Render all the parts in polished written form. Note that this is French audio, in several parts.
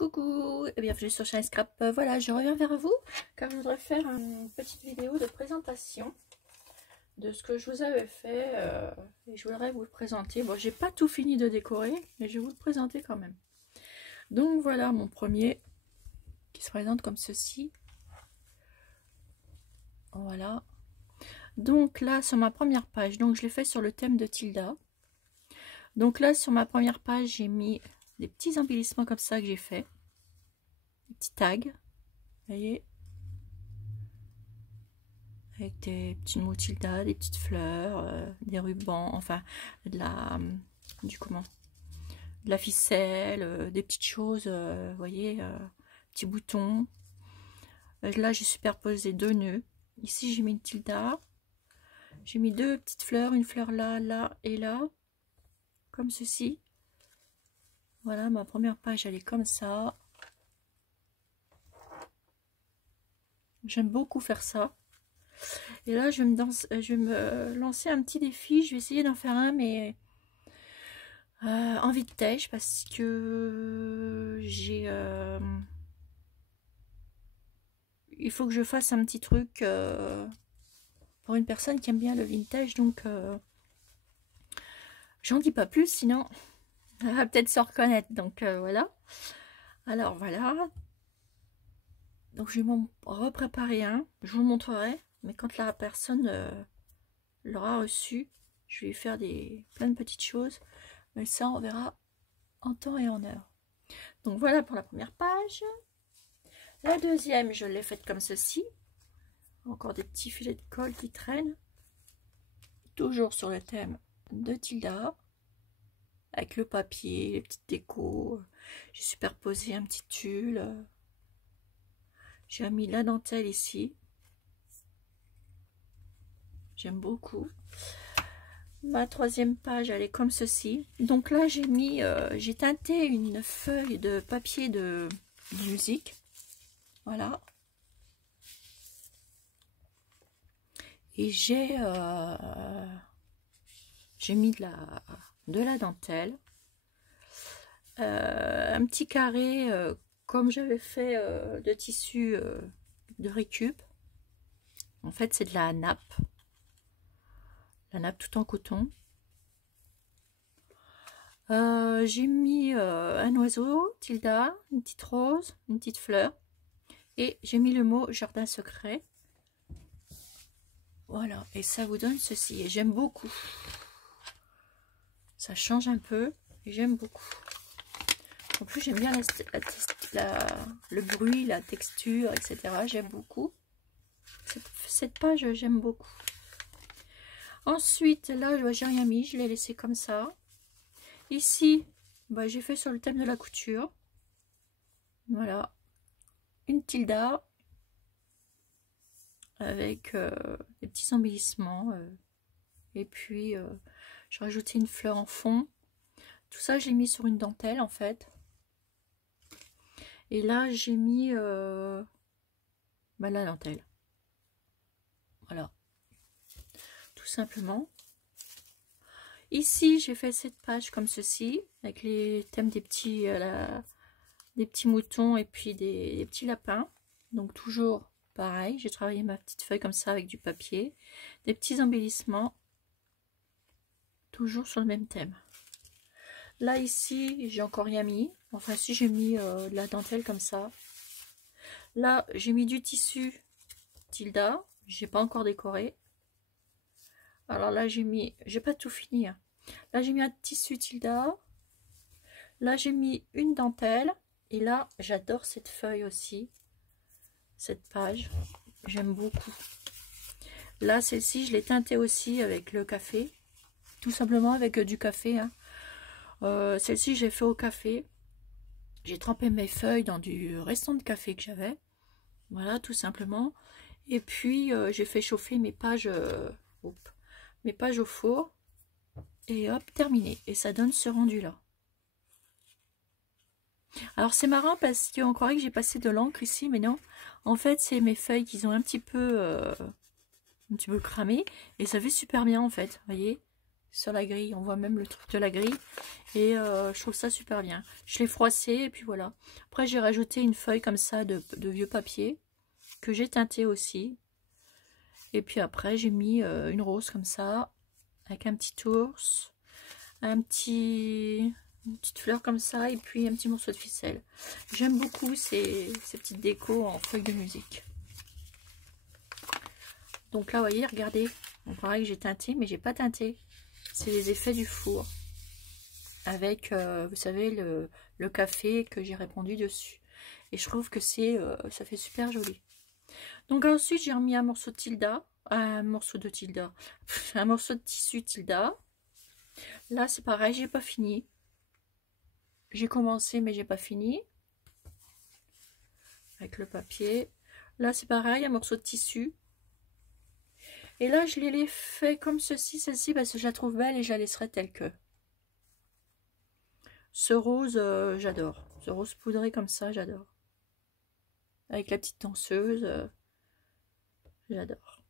Coucou et bienvenue sur Shine Scrap. Voilà, je reviens vers vous car je voudrais faire une petite vidéo de présentation de ce que je vous avais fait et je voudrais vous le présenter. Bon, j'ai pas tout fini de décorer, mais je vais vous le présenter quand même. Donc voilà mon premier qui se présente comme ceci. Voilà. Donc là, sur ma première page, donc je l'ai fait sur le thème de Tilda. Donc là, sur ma première page, j'ai mis des petits embellissements comme ça que j'ai fait. Des petits tags. Vous voyez, avec des petits mots Tilda, des petites fleurs, des rubans, enfin de la ficelle, des petites choses, vous voyez, petits boutons. Là j'ai superposé deux nœuds. Ici j'ai mis une Tilda, j'ai mis deux petites fleurs, une fleur là, là et là, comme ceci. Voilà, ma première page elle est comme ça. J'aime beaucoup faire ça. Et là, je vais me lancer un petit défi. Je vais essayer d'en faire un, mais en vitesse, parce que il faut que je fasse un petit truc pour une personne qui aime bien le vintage. Donc, j'en dis pas plus, sinon, elle va peut-être se reconnaître. Donc, voilà. Alors, voilà. Donc, je vais m'en repréparer un. Je vous le montrerai. Mais quand la personne l'aura reçu, je vais lui faire plein de petites choses. Mais ça, on verra en temps et en heure. Donc voilà pour la première page. La deuxième, je l'ai faite comme ceci. Encore des petits filets de colle qui traînent. Toujours sur le thème de Tilda. Avec le papier, les petites décos. J'ai superposé un petit tulle. J'ai mis la dentelle ici. J'aime beaucoup. Ma troisième page, elle est comme ceci. Donc là, j'ai teinté une feuille de papier de musique. Voilà. Et j'ai mis de la dentelle. Un petit carré, comme j'avais fait de tissu de récup. En fait, c'est de la nappe. La nappe tout en coton. J'ai mis un oiseau, Tilda, une petite rose, une petite fleur. Et j'ai mis le mot jardin secret. Voilà, et ça vous donne ceci. Et j'aime beaucoup. Ça change un peu. Et j'aime beaucoup. En plus, j'aime bien le bruit, la texture, etc. J'aime beaucoup. Cette page, j'aime beaucoup. Ensuite, là, j'ai rien mis, je l'ai laissé comme ça. Ici, bah, j'ai fait sur le thème de la couture. Voilà. Une Tilda. Avec des petits embellissements. Et puis, j'ai rajouté une fleur en fond. Tout ça, j'ai mis sur une dentelle, en fait. Et là, j'ai mis la dentelle. Voilà. Tout simplement. Ici, j'ai fait cette page comme ceci, avec les thèmes des petits moutons et puis des petits lapins. Donc toujours pareil, j'ai travaillé ma petite feuille comme ça avec du papier, des petits embellissements, toujours sur le même thème. Là ici, j'ai encore rien mis. Enfin si, j'ai mis de la dentelle comme ça. Là, j'ai mis du tissu Tilda, j'ai pas encore décoré. Alors là, j'ai pas tout fini. Hein. Là, j'ai mis un tissu Tilda. Là, j'ai mis une dentelle. Et là, j'adore cette feuille aussi. Cette page. J'aime beaucoup. Là, celle-ci, je l'ai teintée aussi avec le café. Tout simplement avec du café. Hein. Celle-ci, j'ai fait au café. J'ai trempé mes feuilles dans du restant de café que j'avais. Voilà, tout simplement. Et puis, j'ai fait chauffer mes pages... mes pages au four et hop, terminé. Et ça donne ce rendu là. Alors c'est marrant parce qu'on croirait que j'ai passé de l'encre ici, mais non, en fait c'est mes feuilles qui ont un petit peu cramé et ça fait super bien en fait, vous voyez, sur la grille. On voit même le truc de la grille. Et je trouve ça super bien. Je l'ai froissé et puis voilà. Après, j'ai rajouté une feuille comme ça de vieux papier que j'ai teinté aussi. Et puis après, j'ai mis une rose comme ça, avec un petit ours, une petite fleur comme ça, et puis un petit morceau de ficelle. J'aime beaucoup ces petites décos en feuilles de musique. Donc là, vous voyez, regardez, on paraît que j'ai teinté, mais j'ai pas teinté. C'est les effets du four. Avec, vous savez, le café que j'ai répandu dessus. Et je trouve que ça fait super joli. Donc ensuite, j'ai remis un morceau de tilda, un morceau de tissu tilda. Là, c'est pareil, j'ai pas fini. J'ai commencé, mais j'ai pas fini. Avec le papier. Là, c'est pareil, un morceau de tissu. Et là, je l'ai fait comme ceci, celle-ci, parce que je la trouve belle et je la laisserai telle que. Ce rose, j'adore. Ce rose poudré comme ça, j'adore. Avec la petite danseuse, j'adore.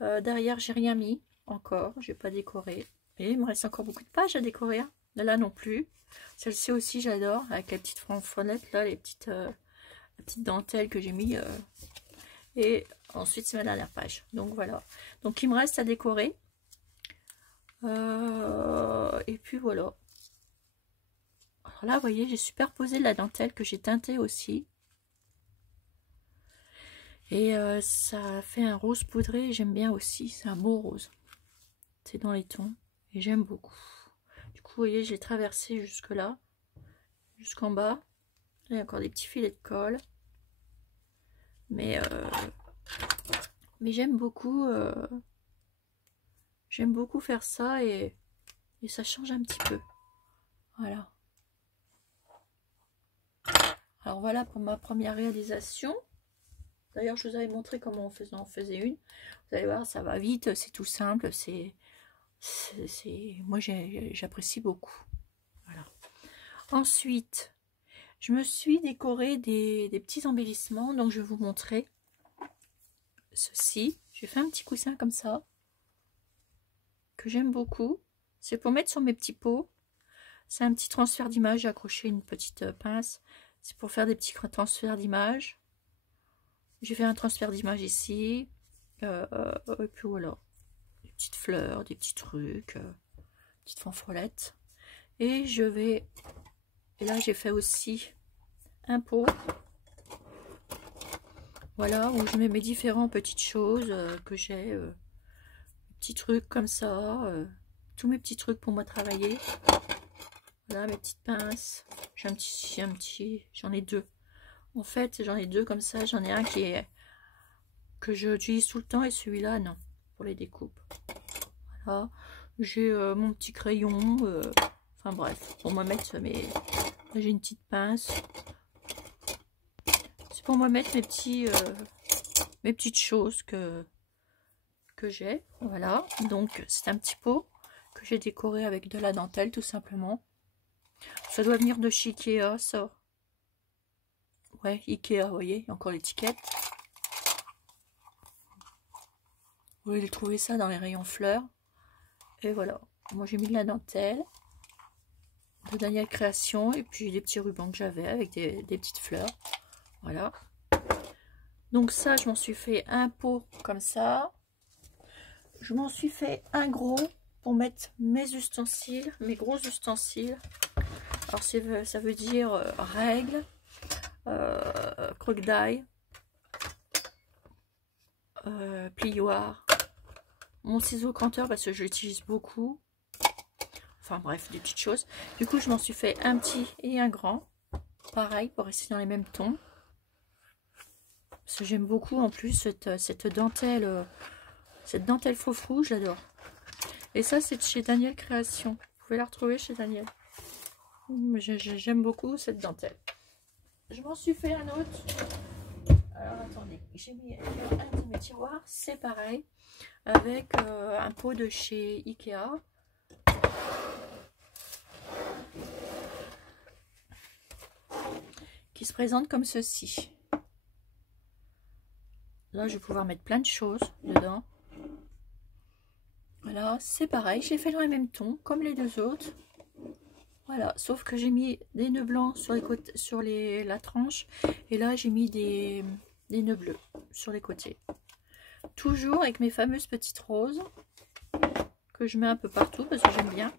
Derrière, j'ai rien mis encore. J'ai pas décoré. Et il me reste encore beaucoup de pages à décorer. Hein. Là non plus. Celle-ci aussi, j'adore. Avec la petite franfonnette, là, la petite dentelle que j'ai mis. Et ensuite, c'est ma dernière page. Donc voilà. Donc il me reste à décorer. Et puis voilà. Alors là, vous voyez, j'ai superposé la dentelle que j'ai teintée aussi. Et ça fait un rose poudré, j'aime bien aussi. C'est un beau rose. C'est dans les tons. Et j'aime beaucoup. Du coup, vous voyez, j'ai traversé jusque là. Jusqu'en bas. Il y a encore des petits filets de colle. Mais j'aime beaucoup. J'aime beaucoup faire ça et ça change un petit peu. Voilà. Alors voilà pour ma première réalisation. D'ailleurs, je vous avais montré comment on en faisait une. Vous allez voir, ça va vite, c'est tout simple. Moi, j'apprécie beaucoup. Voilà. Ensuite, je me suis décoré des petits embellissements. Donc, je vais vous montrer ceci. J'ai fait un petit coussin comme ça, que j'aime beaucoup. C'est pour mettre sur mes petits pots. C'est un petit transfert d'image. J'ai accroché une petite pince. C'est pour faire des petits transferts d'image. J'ai fait un transfert d'image ici. Et puis voilà. Des petites fleurs, des petits trucs. Petites fanfrelettes. Et et là, j'ai fait aussi un pot. Voilà, où je mets mes différentes petites choses que j'ai. Petits trucs comme ça. Tous mes petits trucs pour moi travailler. Voilà, mes petites pinces. J'en ai deux. En fait, j'en ai deux comme ça. J'en ai un que j'utilise tout le temps et celui-là, non, pour les découpes. Voilà. J'ai mon petit crayon. Enfin bref, pour moi mettre mes... Là, j'ai une petite pince. C'est pour moi mettre mes petites choses que j'ai. Voilà. Donc, c'est un petit pot que j'ai décoré avec de la dentelle, tout simplement. Ça doit venir de chez Ikea, ça. Ouais, Ikea, vous voyez, il y a encore l'étiquette. Vous pouvez trouver ça dans les rayons fleurs. Et voilà. Moi, j'ai mis de la dentelle de Daniel Création et puis des petits rubans que j'avais avec des petites fleurs. Voilà. Donc ça, je m'en suis fait un pot comme ça. Je m'en suis fait un gros pour mettre mes ustensiles, mes gros ustensiles. Alors ça veut dire règle, croque-daille, plioir, mon ciseau canteur parce que je l'utilise beaucoup. Enfin bref, des petites choses. Du coup, je m'en suis fait un petit et un grand. Pareil, pour rester dans les mêmes tons. Parce que j'aime beaucoup en plus cette dentelle froufrou, j'adore. Et ça, c'est de chez Daniel Création. Vous pouvez la retrouver chez Daniel. J'aime beaucoup cette dentelle. Je m'en suis fait un autre. Alors attendez, j'ai mis un de mes tiroirs, c'est pareil, avec un pot de chez Ikea. Qui se présente comme ceci. Là, je vais pouvoir mettre plein de choses dedans. Voilà, c'est pareil, je l'ai fait dans le même ton, comme les deux autres. Voilà, sauf que j'ai mis des nœuds blancs sur les côtés, sur la tranche. Et là, j'ai mis des nœuds bleus sur les côtés. Toujours avec mes fameuses petites roses que je mets un peu partout parce que j'aime bien.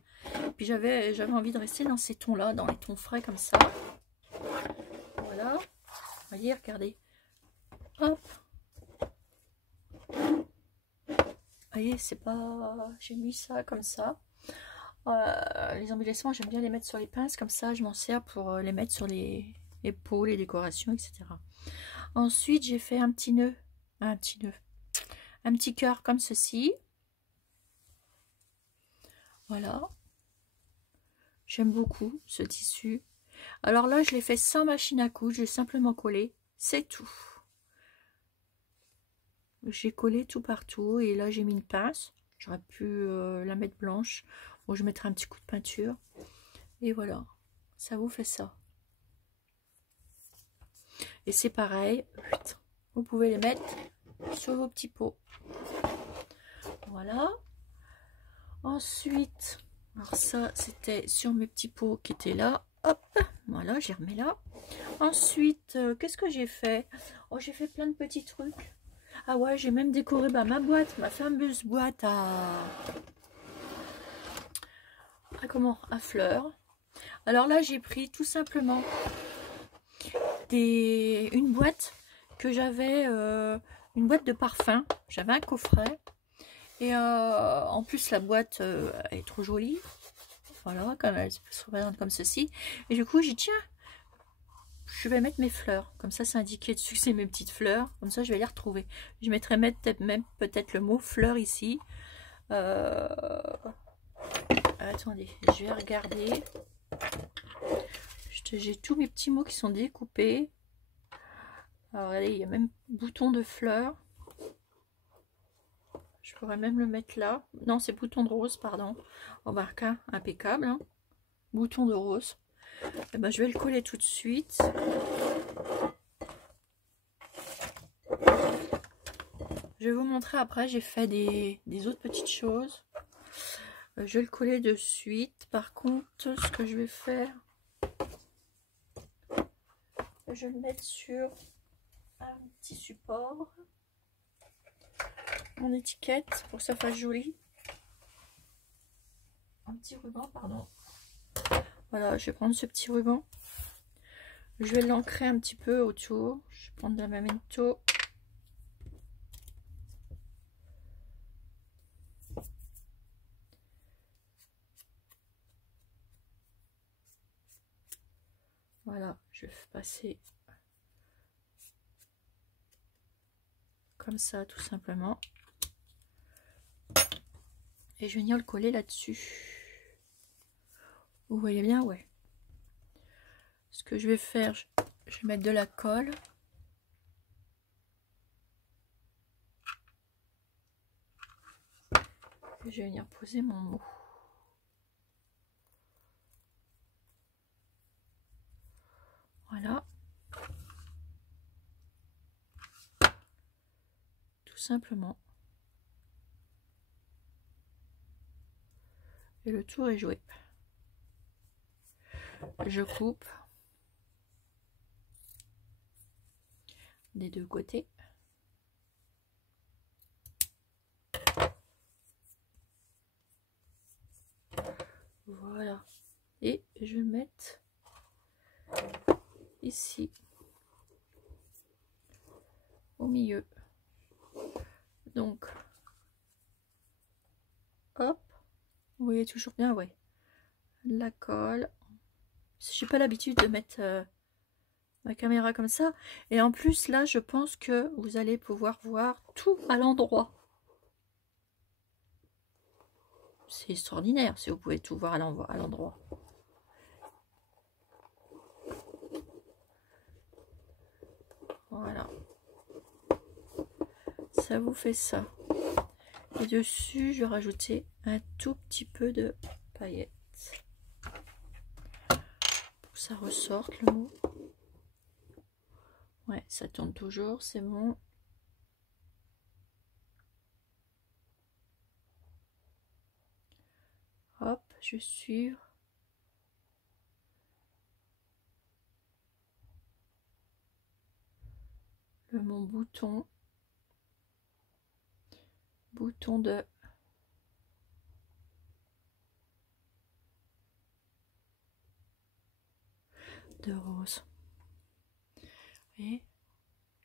Puis j'avais envie de rester dans ces tons-là, dans les tons frais comme ça. Voilà. Vous voyez, regardez. Hop. Vous voyez, c'est pas... J'ai mis ça comme ça. Les embellissements, j'aime bien les mettre sur les pinces. Comme ça, je m'en sers pour les mettre sur les peaux, les décorations, etc. Ensuite, j'ai fait un petit nœud. Un petit cœur comme ceci. Voilà. J'aime beaucoup ce tissu. Alors là, je l'ai fait sans machine à coudre. J'ai simplement collé. C'est tout. J'ai collé tout partout. Et là, j'ai mis une pince. J'aurais pu la mettre blanche. Bon, je mettrai un petit coup de peinture. Et voilà. Ça vous fait ça. Et c'est pareil. Vous pouvez les mettre sur vos petits pots. Voilà. Ensuite, alors ça, c'était sur mes petits pots qui étaient là. Hop, voilà, j'ai remis là. Ensuite, qu'est-ce que j'ai fait? Oh, j'ai fait plein de petits trucs. Ah ouais, j'ai même décoré ma boîte, ma fameuse boîte à fleurs. Alors là, j'ai pris tout simplement une boîte que j'avais, une boîte de parfum. J'avais un coffret. Et en plus, la boîte elle est trop jolie. Voilà, comme elle se représente comme ceci. Et du coup, j'ai dit, tiens, je vais mettre mes fleurs. Comme ça, c'est indiqué dessus que c'est mes petites fleurs. Comme ça, je vais les retrouver. Je mettrai même peut-être le mot fleurs ici. Attendez, je vais regarder. J'ai tous mes petits mots qui sont découpés. Alors, regardez, il y a même bouton de fleurs. Je pourrais même le mettre là. Non, c'est bouton de rose, pardon. Remarque, hein, impeccable. Hein. Bouton de rose. Et ben, je vais le coller tout de suite. Je vais vous montrer après. J'ai fait des autres petites choses. Je vais le coller de suite. Par contre, ce que je vais faire, je vais le mettre sur un petit support. Mon étiquette pour que ça fasse joli. Un petit ruban, pardon. Voilà, je vais prendre ce petit ruban. Je vais l'ancrer un petit peu autour. Je vais prendre de la Memento. Voilà, je vais passer comme ça tout simplement. Et je vais venir le coller là-dessus. Vous voyez bien, ouais. Ce que je vais faire, je vais mettre de la colle. Et je vais venir poser mon mot. Voilà. Tout simplement. Et le tour est joué. Je coupe des deux côtés. Voilà. Et je vais mettre ici au milieu. Donc, hop. Vous voyez toujours bien, ouais. La colle. J'ai pas l'habitude de mettre ma caméra comme ça. Et en plus, là, je pense que vous allez pouvoir voir tout à l'endroit. C'est extraordinaire si vous pouvez tout voir à l'endroit. Voilà. Ça vous fait ça. Et dessus, je vais rajouter un tout petit peu de paillettes. Pour que ça ressorte le mot. Ouais, ça tourne toujours, c'est bon. je suivre. Mon bouton de rose. Et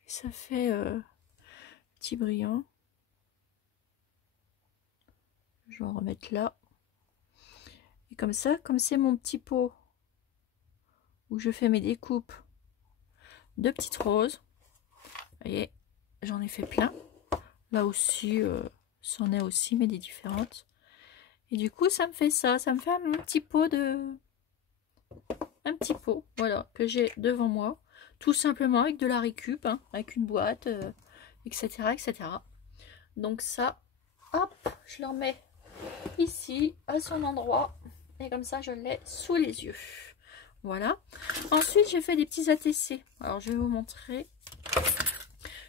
ça fait petit brillant. Je vais en remettre là. Et comme ça, comme c'est mon petit pot où je fais mes découpes de petites roses, vous voyez, j'en ai fait plein. Là aussi, c'en est aussi, mais des différentes. Et du coup, ça me fait ça. Ça me fait un petit pot voilà, que j'ai devant moi. Tout simplement avec de la récup, hein, avec une boîte, etc., etc. Donc ça, hop, je le remets ici, à son endroit. Et comme ça, je l'ai sous les yeux. Voilà. Ensuite, j'ai fait des petits ATC. Alors, je vais vous montrer.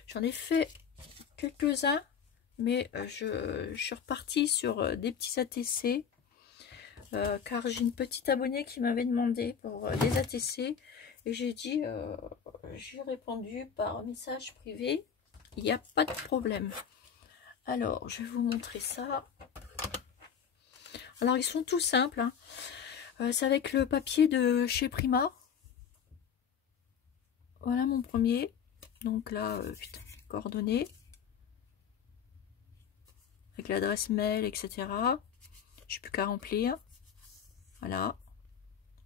J'en ai fait quelques-uns, mais je suis repartie sur des petits ATC. Car j'ai une petite abonnée qui m'avait demandé pour les ATC. Et j'ai dit, j'ai répondu par message privé. Il n'y a pas de problème. Alors, je vais vous montrer ça. Alors, ils sont tout simples. Hein. C'est avec le papier de chez Prima. Voilà mon premier. Donc là, putain, coordonnées. Avec l'adresse mail, etc. J'ai plus qu'à remplir. Voilà.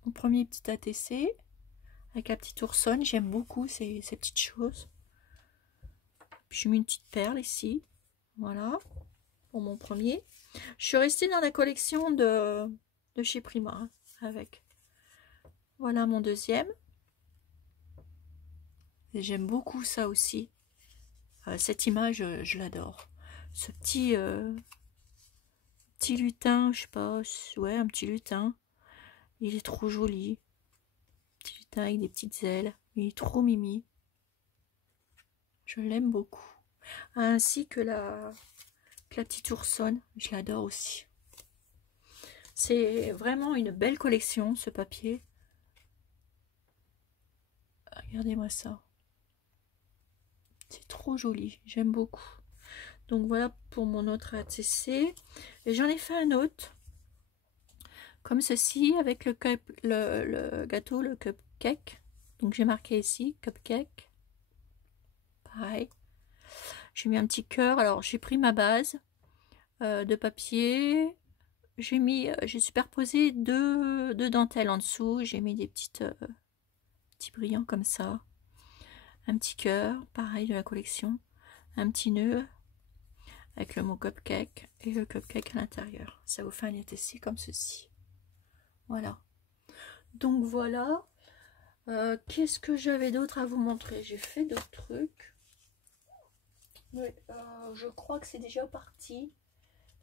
Mon premier petit ATC. Avec la petite oursonne. J'aime beaucoup ces petites choses. Puis j'ai mis une petite perle ici. Voilà. Pour mon premier. Je suis restée dans la collection de chez Prima. Hein, avec. Voilà mon deuxième. J'aime beaucoup ça aussi. Cette image, je l'adore. Ce petit lutin, je sais pas, ouais, un petit lutin. Il est trop joli. Petit lutin avec des petites ailes. Il est trop mimi. Je l'aime beaucoup. Ainsi que la petite oursonne. Je l'adore aussi. C'est vraiment une belle collection, ce papier. Regardez-moi ça. C'est trop joli. J'aime beaucoup. Donc voilà pour mon autre ATC. Et j'en ai fait un autre. Comme ceci, avec le gâteau, le cupcake. Donc j'ai marqué ici, cupcake. Pareil. J'ai mis un petit cœur. Alors j'ai pris ma base de papier. J'ai superposé deux dentelles en dessous. J'ai mis des petits brillants comme ça. Un petit cœur, pareil de la collection. Un petit nœud avec le mot cupcake et le cupcake à l'intérieur. Ça vous fait un ATC comme ceci. Voilà. Donc voilà. Qu'est-ce que j'avais d'autre à vous montrer? J'ai fait d'autres trucs. Mais je crois que c'est déjà parti.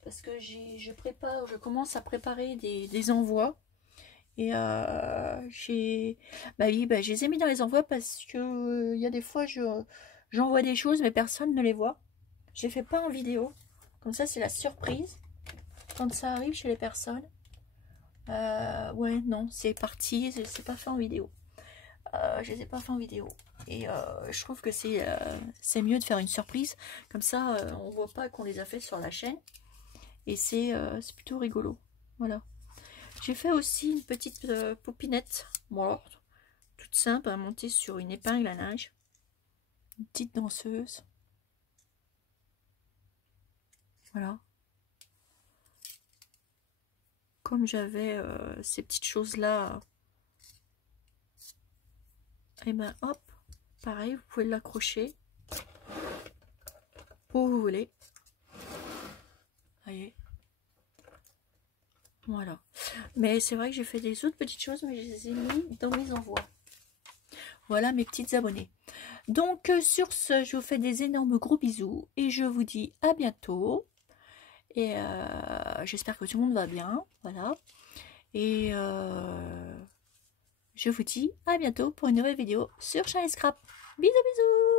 Parce que je commence à préparer des envois. Et bah oui, bah, je les ai mis dans les envois parce que il y a des fois j'envoie des choses mais personne ne les voit. Je les fais pas en vidéo. Comme ça c'est la surprise quand ça arrive chez les personnes. Ouais, non, c'est parti, c'est pas fait en vidéo. Je les ai pas fait en vidéo. Et je trouve que c'est mieux de faire une surprise. Comme ça, on voit pas qu'on les a fait sur la chaîne. Et c'est plutôt rigolo. Voilà. J'ai fait aussi une petite poupinette. Bon, alors, toute simple à monter sur une épingle à linge. Une petite danseuse. Voilà. Comme j'avais ces petites choses-là, et ben hop, pareil, vous pouvez l'accrocher où vous voulez. Voyez. Voilà. Mais c'est vrai que j'ai fait des autres petites choses, mais je les ai mis dans mes envois. Voilà mes petites abonnées. Donc sur ce, je vous fais des énormes gros bisous et je vous dis à bientôt. Et j'espère que tout le monde va bien. Voilà. Et je vous dis à bientôt pour une nouvelle vidéo sur Shiny Scrap. Bisous bisous.